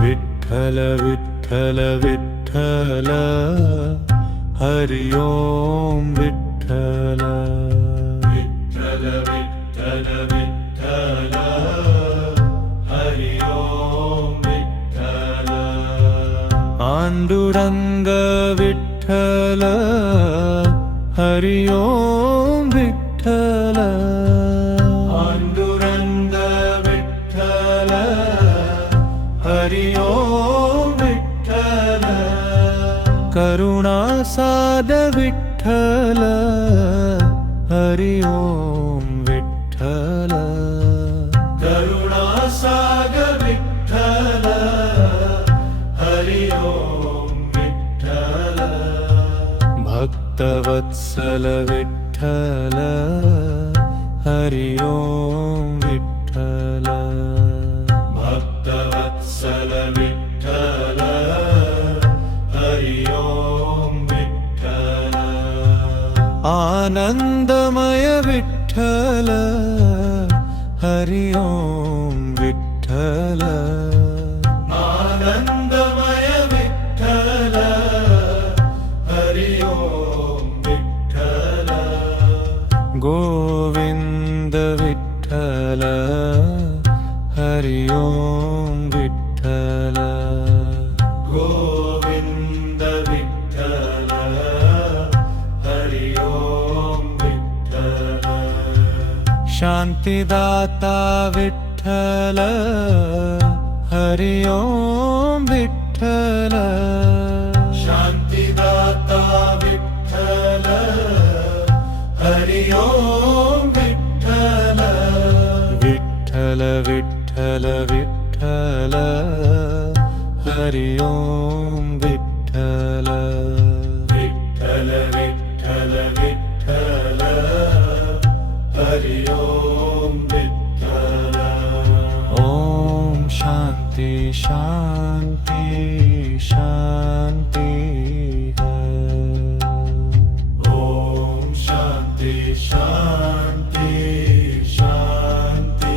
विठ्ठल विठ्ठल विठ्ठल हरि ओम विठ्ठल विठ्ठल विठ्ठल विठ्ठल हरि ओम विठ्ठल पांडुरंग विठ्ठल हरि ओम विठ्ठल पांडुरंग विठ्ठल हरि ओम विठ्ठल करुणासाद विठ्ठल हरि ओम विठ्ठल करुणासाग विठ्ठल हरि ओम विठ्ठल भक्तवत्सल विठ्ठल हरि ओम विठ्ठल भक्तवत्सल विठ्ठल हरि ओम विठ्ठल आनंदमय विठ्ठल हरि ओम विठ्ठल आनंदमय विठ्ठल हरि ओम विठ्ठल गोविंद विठ्ठल हरि ओम विठ्ठल गोविंद विठ्ठल हरि ओम विठ्ठल शांतिदाता विठ्ठल हरि ओम विठ्ठल शांतिदाता विठ्ठल हरि ओम विठ्ठल विठ्ठल विठ्ठल विठ्ठल हरि ओम विठ्ठल विठ्ठल विठ्ठल विठ्ठल हरि ओम विठ्ठल ओम शांति शांति शांति ओम शांति शांति शांति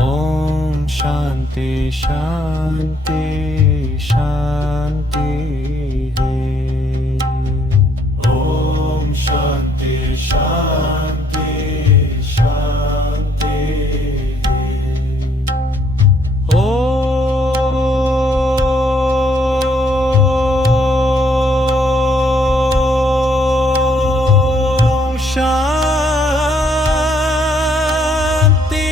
ओम शांति शांति शांति ओम शांति शांति शांति ओम शांति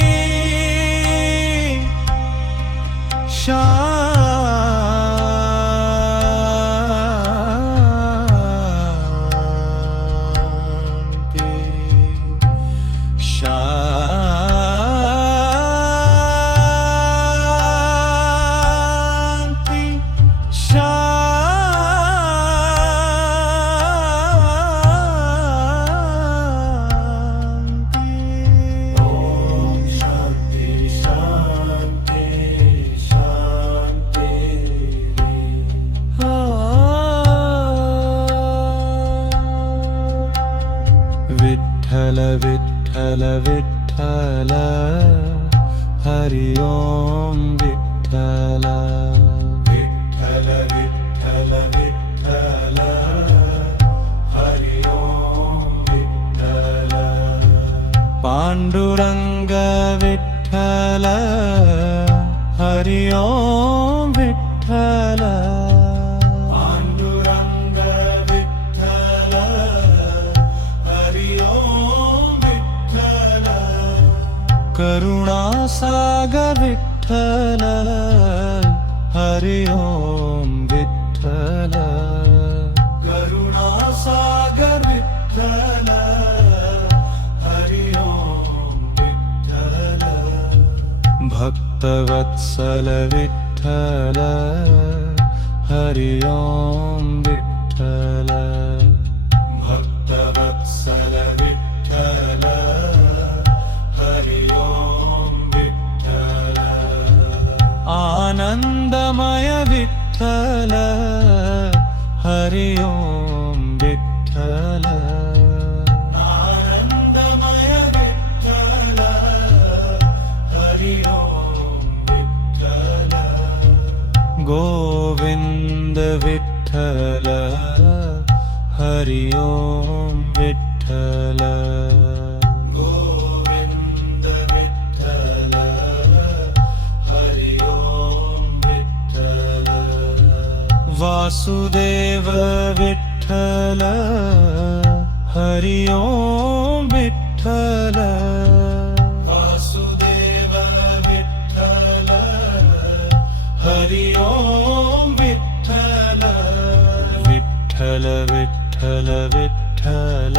ओम शांति शांति शांति विठ्ठल विठ्ठल विठ्ठल हरि ओम विठ्ठल विठ्ठल विठ्ठल विठ्ठल हरि ओम विठ्ठल पांडुरंग विठ्ठल हरि ओम विठ्ठल पांडुरंग विठ्ठल हरि ओम विठ्ठल करुणासागर विठ्ठल हरि ओम विठ्ठल करुणासागर विठ्ठल हरि ओम विठ्ठल भक्तवत्सल विठ्ठल हरि ओम विठ्ठल भक्तवत्सल विठ्ठल हरि ओम विठ्ठल आनंदमय विठ्ठल हरि ओम विठ्ठल आनंदमय विठ्ठल हरि ओम विठ्ठल गोविंद विठ्ठल हरि ओम विठ्ठल गोविंद विठ्ठल हरि ओम विठ्ठल वासुदेव विठ्ठल हरि ओम विठ्ठल वासुदेव विठ्ठल हरि ओम विठ्ठल विठ्ठल विठ्ठल विठ्ठल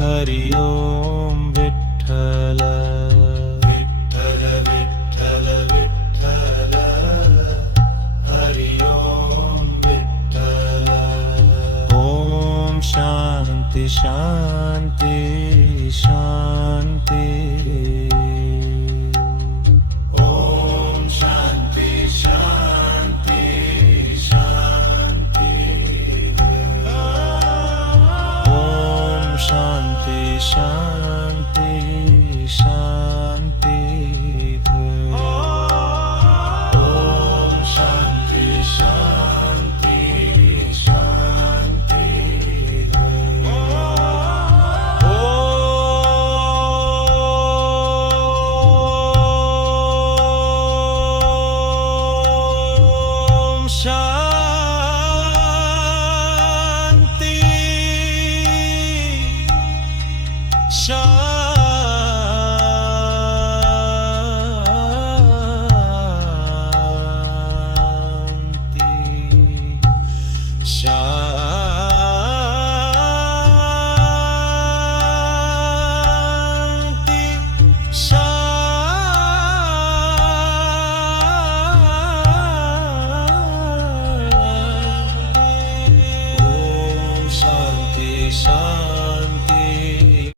हरि ओम विठ्ठल विठ्ठल विठ्ठल विठ्ठल हरि ओम विठ्ठल ओम शांति शांति शांति ओम शांति शांति शांति ओम शांति शांति शांति ओम शांति शांति शांति ओम शांति शांति